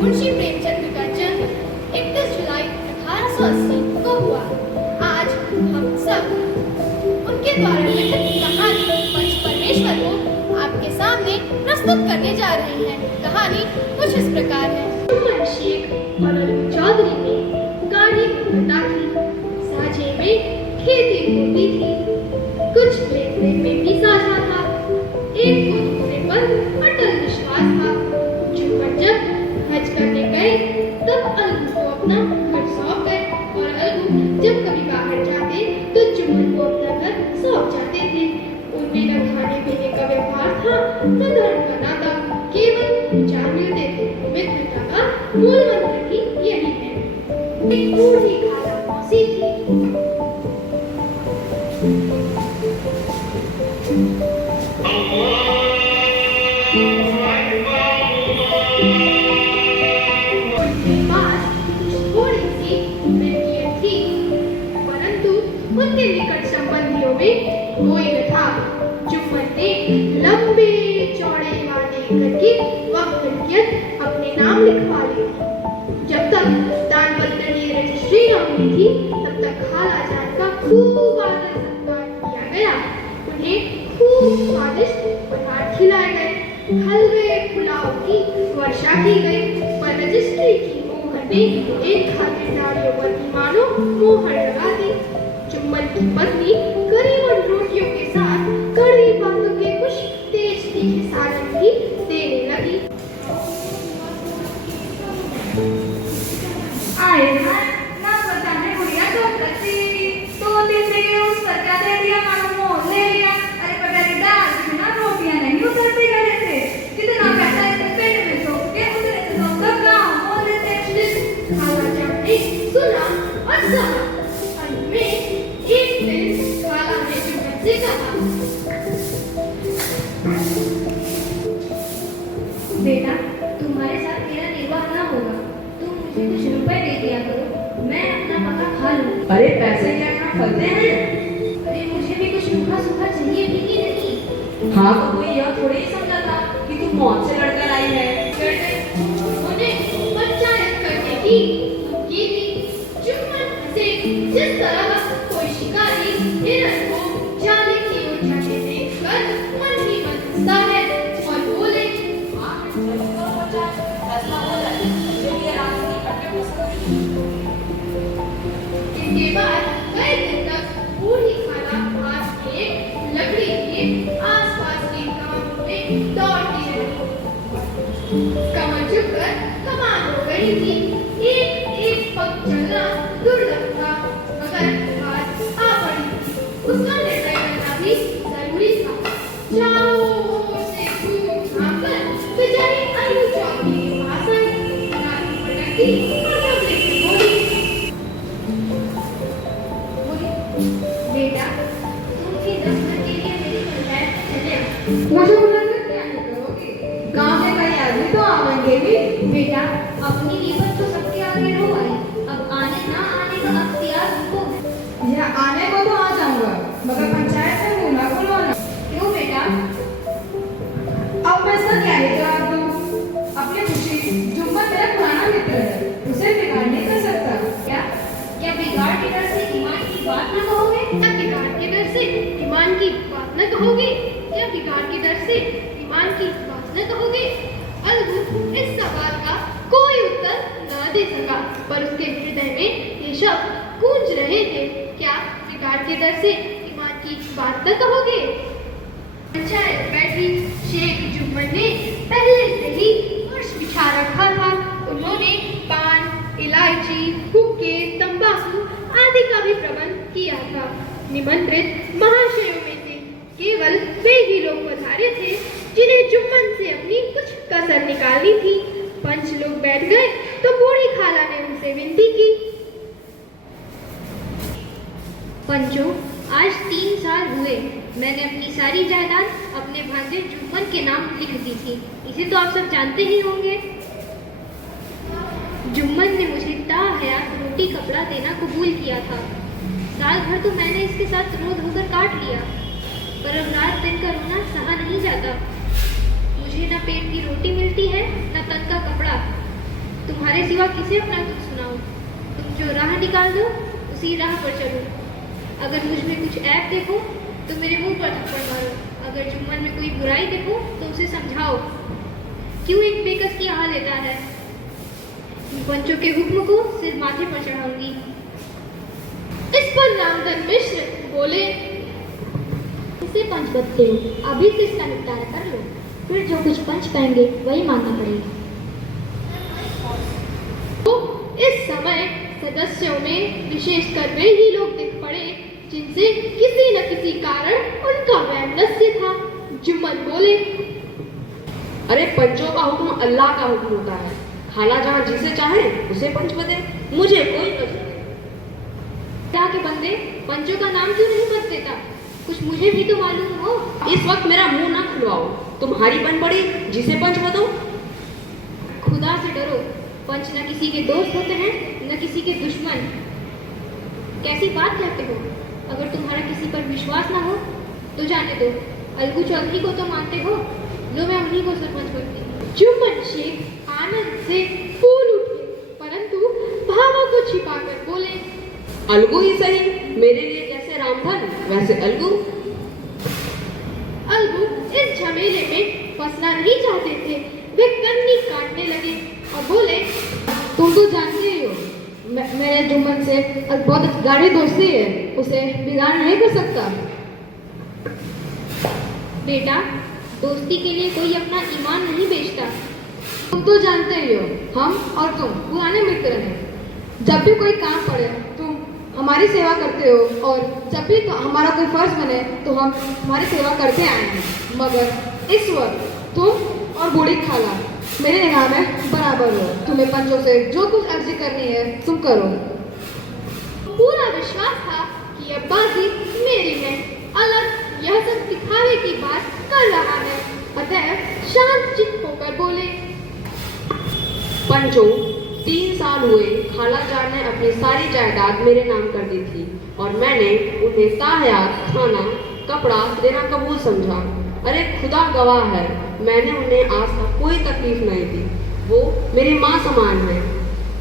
मुंशी प्रेमचंद का जन्म 31 जुलाई 1880 को हुआ। आज हम सब उनके द्वारा लिखित कहानी पंच परमेश्वर को आपके सामने प्रस्तुत करने जा रहे हैं। कहानी कुछ इस प्रकार है। जुम्मन शेख और अली चौधरी में गाढ़ी मित्रता थी। साझे में खेती होती थी। कुछ लेने में भी साझा था। एक को दूसरे पर अटल विश्वास था। जुम्मन जब हज करने गए तब अलगू को अपना घर सौंप गए और अलगू जब कभी बाहर जाते तो जुम्मन को अपना घर सौंप जाते थे। उनमें न खाने पीने का व्यवहार था न धर्म का नाता, केवल विचार मिलते थे। मित्रता का मूल मंत्र भी यही है। एक बूढ़ी खाला मौसी थी। उनके निकट संबंधियों में कोई न था। जुम्मन ने लंबे चौड़े वाले घर की वक्फियत अपने नाम लिखवा ली। जब तक दानपत्रीय रजिस्ट्री न हुई थी तब तक खाला जान का खूब आदर सत्कार किया गया। उन्हें खूब स्वादिष्ट पदार्थ खिलाए गए। हलवे पुलाव की वर्षा की गई। पर रजिस्ट्री की मोहर ने एक खातिरदारियों पर की मानो मोहर लगा दी। जुम्मन की पत्नी करीबन रोटियों के साथ कड़ी बातों के कुछ तेज तीखे सालन भी देने लगी। आए ना बताने गुड़िया तो उस पर क्या दे दिया, मानो मोह ले लिया। अरे पटारी दाल बिना रोटियां नहीं उतरती गले से। कितना पैसा इस पेट में झोंक के उतरे तो सब गाँव मोह लेते। खाला जान ने सुना और सहा। अंत में एक दिन खाला ने जुम्मन से कहा, बेटा तुम्हारे साथ मेरा निर्वाह ना होगा, तुम मुझे कुछ रुपए दे दिया करो, मैं अपना पका खा लूँ। अरे पैसे क्या यहाँ फलते हैं? अरे मुझे भी कुछ रूखा सूखा चाहिए भी कि नहीं। हाँ तो कोई यह थोड़ी ही समझा था कि तू मौत से लड़कर आई है। उन्हें पंचायत करने की धमकी दी। जुम्मन से जिस तरह कोई शिकारी हिरन को जाले की ओर जाने देखकर मन ही मन हंसता है और बोले, इसके बाद कई दिन तक बूढ़ी खाला हाथ में लकड़ी के आसपास के गांवों में दौड़ती रही। कमर झुककर कमान हो गई थी। एक पग चलना दुर्लभ था, मगर बात आ पड़ी थी। उसका निर्णय करना भी जरूरी था। जाओ से घूम घाम कर बेचारी अनु चौधरी के पास आई। नानी पटकी और कमरे से बोली, बेटा तुम के 10 दिन के लिए मेरी पंचायत चले आओ। मुझे बुलाकर क्या नहीं करोगे? गाँव में कई आदमी तो आवेंगे भी। बेटा अपनी नीमत तो सबके आगे रो आई, अब आने ना आने का अख्तियार तुमको है। यह आने को तो आ जाऊंगा, मगर पंचायत में मुंह ना खुलवाना। क्यों बेटा? अब मैं इसका क्या ही जवाब दूं? अपनी खुशी, जुम्मन मेरा पुराना मित्र है, उसे बिगाड़ नहीं कर सकता। क्या बिगाड़ के डर से ईमान की बात ना कहोगे? क्या बिगाड़ के डर से ईमान की बात न कहोगे? क्या बिगाड़ के डर से ईमान की बात न कहोगे? अलगू इस सवाल का कोई उत्तर न दे सका, पर उसके हृदय में ये शब्द गूंज रहे थे। क्या बिगाड़ के डर से ईमान की बात न कहोगे? पंचायत बैठी। शेख जुम्मन ने पहले से ही फर्श बिछा रखा था। उन्होंने पान, इलायची, हुक्के, तंबाकू आदि का भी प्रबंध किया था। निमंत्रित महाशयों में से केवल वे ही लोग पधारे थे जिन्हें जुम्मन से अपनी कुछ कसर निकालनी थी। पंच लोग बैठ गए तो बूढ़ी खाला ने उनसे विनती की, पंचों आज 3 साल हुए मैंने अपनी सारी जायदाद अपने भांजे जुम्मन के नाम लिख दी थी। इसे तो आप सब जानते ही होंगे। जुम्मन ने मुझे ताहयात रोटी कपड़ा देना कबूल किया था। साल भर तो मैंने इसके साथ रोज होकर काट लिया, पर अब रात दिन का रोना सहा नहीं जाता। मुझे न पेट की रोटी मिलती है न तन का कपड़ा। तुम्हारे सिवा किसे अपना दुख सुनाऊं? तुम जो राह निकाल दो उसी राह पर चलूं। अगर मुझ में कुछ ऐब देखो तो मेरे मुंह पर थप्पड़ मारो। अगर जुम्मन में कोई बुराई देखो तो उसे समझाओ। क्यों एक बेकस की आह लेता है? पंचों के हुक्म को सिर माथे पर चढ़ाऊंगी। इस पर रामधन मिश्र बोले, इसे पंच बदते हो, अभी से इसका निपटारा कर लो, फिर जो कुछ पंच कहेंगे वही मानना पड़ेगा। तो इस समय सदस्यों में विशेषकर वे ही लोग दिख पड़े जिनसे किसी न किसी कारण उनका वैमनस्य था। जुम्मन बोले, अरे पंचों का हुक्म अल्लाह का हुक्म होता है। खाला जहाँ जिसे चाहे उसे पंच बदे, मुझे कोई पंच नहीं। अल्लाह के बंदे, पंचों का नाम क्यों नहीं बद देता? कुछ मुझे भी तो मालूम हो। इस वक्त मेरा मुंह ना खुलवाओ, तुम्हारी बन पड़ी जिसे पंच बदो। खुदा से डरो, पंच न किसी के दोस्त होते हैं न किसी के दुश्मन। कैसी बात कहते हो? अगर तुम्हारा किसी पर विश्वास ना हो तो जाने दो, अलगू चौधरी को तो मानते हो, लो मैं उन्हीं को सरपंच बनती हूँ। जुम्मन शेख आनंद से फूल उठे, परंतु भावों को छिपाकर बोले, अलगू ही सही, मेरे लिए जैसे रामधन वैसे अलगू। अलगू इस झमेले में फंसना नहीं चाहते थे। वे कन्नी काटने लगे और बोले, तुम तो जानते ही हो मेरे जुम्मन से बहुत गाढ़ी दोस्ती है, उसे बिगाड़ नहीं कर सकता। बेटा, दोस्ती के लिए कोई अपना ईमान नहीं बेचता। तुम तो जानते ही हो हम और तुम पुराने मित्र हैं। जब भी कोई काम पड़े तुम हमारी सेवा करते हो, और जब भी तो हमारा कोई फर्ज बने तो हम तुम्हारी सेवा करते आए हैं। मगर इस वक्त तुम और बूढ़ी खाला मेरे निगाह में बराबर हो। तुम्हें पंचों से जो कुछ अर्जी करनी है तुम करो। पूरा विश्वास था कि अब बाजी मेरी है। अलग यह सब दिखावे की बात कर रहा है, अतः शांत चित्त होकर बोले, पंचों, 3 साल हुए खाला जान ने अपनी सारी जायदाद मेरे नाम कर दी थी और मैंने उन्हें ताहयात खाना कपड़ा देना कबूल समझा। अरे खुदा गवाह है, मैंने उन्हें आज तक कोई तकलीफ नहीं दी। वो मेरी माँ समान है,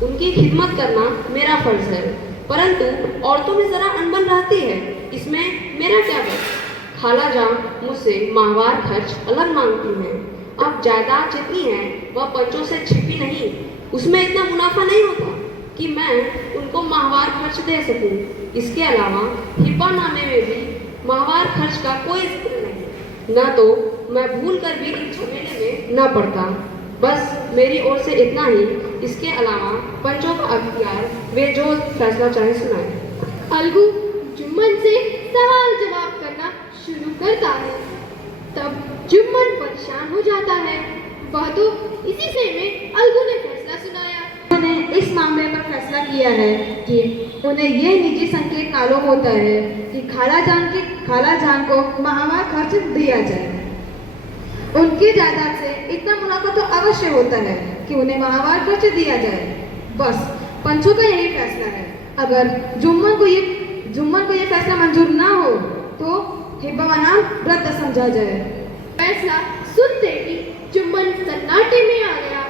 उनकी खिदमत करना मेरा फर्ज है। परंतु औरतों में जरा अनबन रहती है, इसमें मेरा क्या बस। खाला जान मुझसे माहवार खर्च अलग मांगती हैं। अब जायदाद जितनी है वह पंचों से छिपी नहीं, उसमें इतना मुनाफा नहीं होता कि मैं उनको माहवार खर्च दे सकूं। इसके अलावा हिब्बानामे में भी माहवार खर्च का कोई जिक्र नहीं, ना तो मैं भूल कर भी इस झमेले में न पड़ता। बस मेरी ओर से इतना ही, इसके अलावा पंचों का अख्तियार, वे जो फैसला चाहे सुनाए। अलगू जुम्मन से सवाल जवाब करना शुरू करता है, तब जुम्मन परेशान हो जाता है। वह तो इसी से में अलगू ने फैसला सुनाया। उन्होंने इस मामले पर फैसला किया है कि उन्हें यह निजी संकेत मालूम होता है कि खाला जान को माहवार खर्च दिया जाए। उनकी जायदाद से इतना मुनाफा तो अवश्य होता है कि उन्हें माहवार खर्च दिया जाए। बस पंचों का यही फैसला है। अगर जुम्मन को ये फैसला मंजूर ना हो तो हिब्बा बनाम रद्द समझा जाए। फैसला सुनते ही जुम्मन सन्नाटे में आ गया।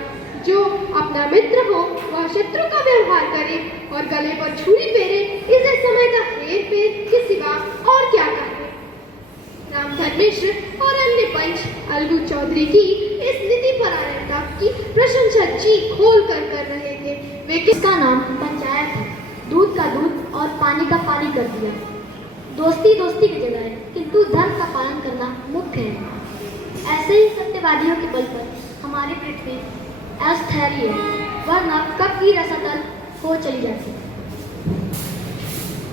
जो अपना मित्र हो वह शत्रु का व्यवहार करे और गले पर छुरी फेरे, इसे समय का हेर फेर के सिवा और क्या कहे। रामधन मिश्र और अन्य पंच अलगू चौधरी की इस नीति परायणता की प्रशंसा जी खोल कर रहे थे। वे इसका नाम पंचायत है। दूध का दूध और पानी का पानी कर दिया। दोस्ती दोस्ती की जगह है, किंतु धर्म का पालन करना मुख्य है। ऐसे ही सत्यवादियों के बल पर हमारी पृथ्वी अस्थैर्य है, वरना कब की रसातल हो चली जाती।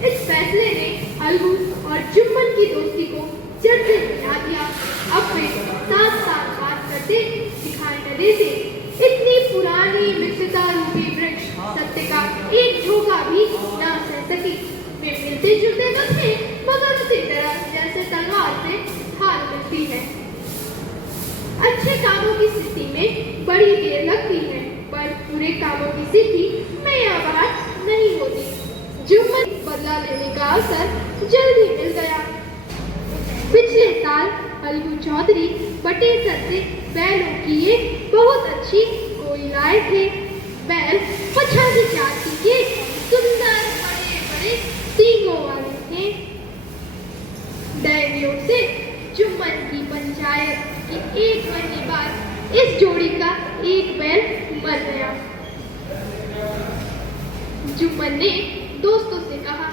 इस फैसले ने अलगू और जुम्मन की दोस्ती को जड़ से मिला दिया। अब वे साथ साथ बात करते दिखाई न देते। इतनी पुरानी मित्रता रूपी वृक्ष सत्य का एक झोंका भी ना सह सकी। वे मिलते जुलते तो थे, मगर उसी तरह जैसे तलवार से ढाल मिलती है। अच्छे कामों की स्थिति में बड़ी देर लगती है, पर बुरे कामों की सिद्धि में यह बात नहीं होती। जुम्मन बदला लेने का अवसर जल्दी मिल गया। पिछले साल अलगू चौधरी बटेसर से बैलों की एक बहुत अच्छी कोई लाए थे। बैल 50 जाति के सुंदर बड़े बड़े सींगों वाले थे। दैवियों से जुम्मन की पंचायत के 1 महीने बाद इस जोड़ी का एक बैल मर गया। जुम्मन ने दोस्तों से कहा,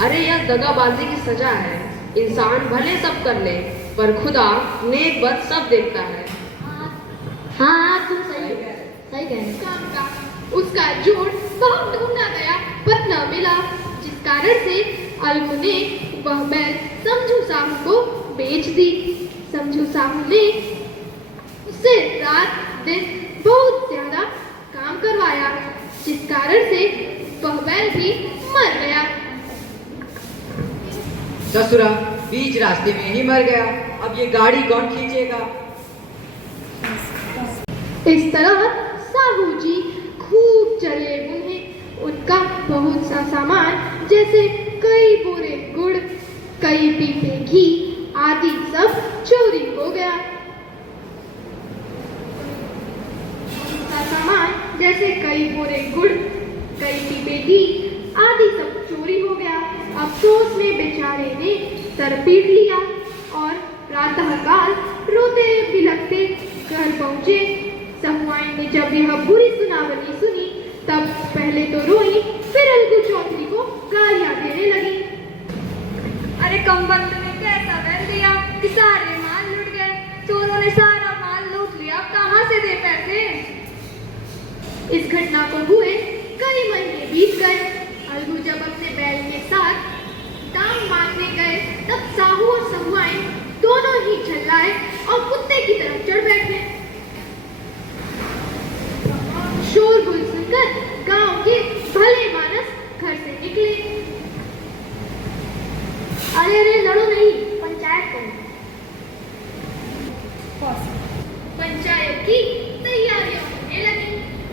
अरे यह दगाबाजी की सजा है। इंसान भले सब कर ले पर खुदा नेक बद सब देखता है। हाँ तुम सही कह रहे हो। काम का उसका जोड़ बहुत ढूंढा गया पर न मिला, जिस कारण से अलगू ने वह बैल समझू साहू को बेच दी। समझू साहू ने उससे रात दिन बहुत ज्यादा काम करवाया, जिस कारण से वह बैल भी मर गया। ससुरा बीच रास्ते में ही मर गया, अब ये गाड़ी कौन खींचेगा? इस तरह साहू जी खूब चले बुने। उनका बहुत सा सामान जैसे कई बोरे गुड़, कई पीपे घी आदि सब चोरी हो गया। उनका सामान जैसे कई बोरे गुड़, कई पीपे घी आदि सब चोरी हो गया। अफसोस में बेचारे ने सर पीट लिया और प्रातःकाल रोते बिलखते घर पहुंचे। सहुआइन ने जब यह बुरी सुनावनी सुनी तब पहले तो रोई, फिर अलगू चौधरी को गालियां देने लगी। अरे कमबख्त ने कैसा बैल दिया कि सारे माल लूट गए। चोरों ने सारा माल लूट लिया, अब कहाँ से दे पैसे? इस घटना को हुए कई महीने बीत गए। अलगू जब अपने बैल के साथ दाम मांगने गए तब साहू और सहुआइन दोनों ही चिल्लाए और कुत्ते की तरफ चढ़ बैठे। शोरगुल सुनकर गांव के भले मानस घर से निकले। अरे लड़ो नहीं, पंचायत करो। पंचायत की तैयारियां होने लगी।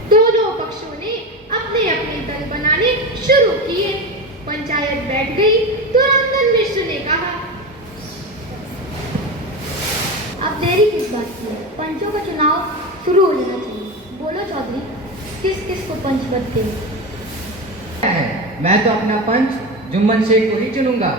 दोनों पक्षों ने अपने अपने दल बनाने शुरू किए। पंचायत बैठ गई तो रंजन मिश्र ने कहा, अब देरी किस बात की? पंचों का चुनाव शुरू हो जाना चाहिए। बोलो चौधरी, किस किस को पंच बनते हो? मैं तो अपना पंच जुम्मन शेख को ही चुनूंगा।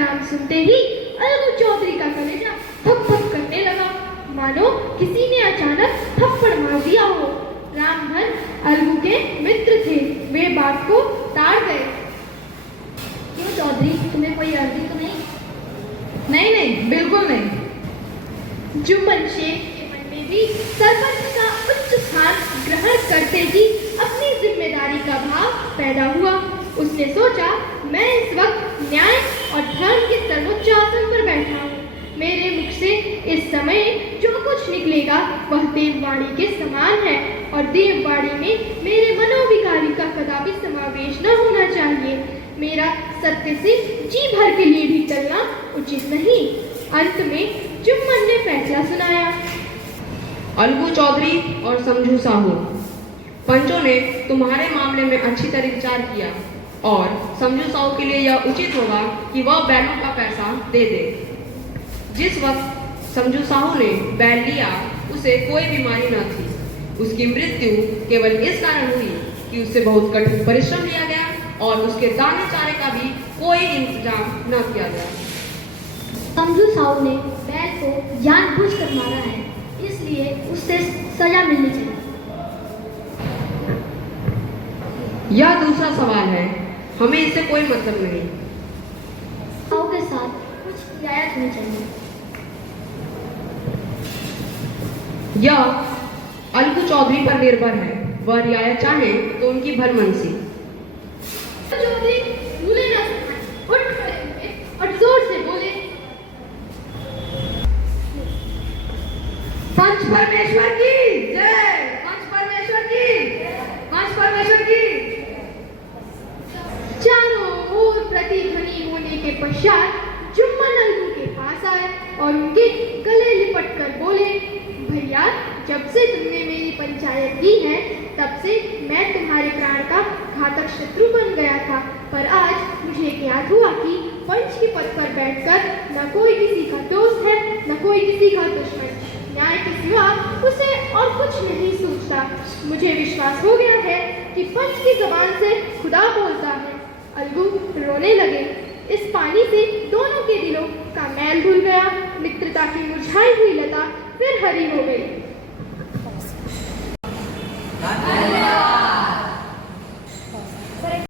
नाम सुनते ही अलगू चौधरी का कलेजा धक धक करने लगा, मानो किसी ने अचानक थप्पड़ मार दिया हो। रामधन अलगू के मित्र थे, वे बात को टाल गए। क्यों चौधरी, तुम्हें कोई अर्जी तो नहीं? नहीं नहीं, बिल्कुल नहीं। जुम्मन शेख के मन में भी सरपंच का उच्च स्थान ग्रहण करते ही अपनी जिम्मेदारी का भाव पैदा हुआ। उसने सोचा, मैं इस वक्त न्याय और धर्म के सर्वोच्च आसन पर बैठा हूँ। मेरे मुख से इस समय जो कुछ निकलेगा वह देववाणी के समान है और देववाणी में मेरे मनोविकारी का कदापि समावेश न होना चाहिए। मेरा सत्य से जी भर के लिए भी चलना उचित नहीं। अंत में जुम्मन ने फैसला सुनाया। अलगू चौधरी और समझू साहू, पंचों ने तुम्हारे मामले में अच्छी तरह विचार किया और समझू साहू के लिए यह उचित होगा कि वह बैलों का पैसा दे दे। जिस वक्त समझू साहू ने बैल लिया उसे कोई बीमारी न थी। उसकी मृत्यु केवल इस कारण हुई कि उससे बहुत कठिन परिश्रम लिया गया और उसके दाने चारे का भी कोई इंतजाम न किया गया। समझू साहू ने बैल को जानबूझकर मारा है, इसलिए उससे सजा मिलनी चाहिए। यह दूसरा सवाल है, हमें इससे कोई मतलब नहीं। साहू के साथ कुछ रियायत होनी चाहिए। यह अलगू चौधरी पर निर्भर है, वह रियायत चाहे तो उनकी भलमनसी। चौधरी भूले न सकाए, उठ खड़े हुए और जोर से बोले, पंच परमेश्वर की जय, पंच परमेश्वर की, पंच परमेश्वर की। चारों ओर प्रतिध्वनि होने के पश्चात जुम्मन अलगू के पास आए और उनके गले लिपट कर बोले, भैया, जब से तुमने मेरी पंचायत की है तब से मैं तुम्हारे प्राण का घातक शत्रु बन गया था, पर आज मुझे ज्ञात हुआ कि पंच के पद पर बैठकर न कोई किसी का दोस्त है न कोई किसी का दुश्मन, न्याय के सिवा उसे और कुछ नहीं सूझता। मुझे विश्वास हो गया है कि पंच की जबान से खुदा बोलता है। अलगू रोने लगे। इस पानी से दोनों के दिलों का मैल धुल गया। मित्रता की मुरझाई हुई लता फिर हरी हो गई। धन्यवाद।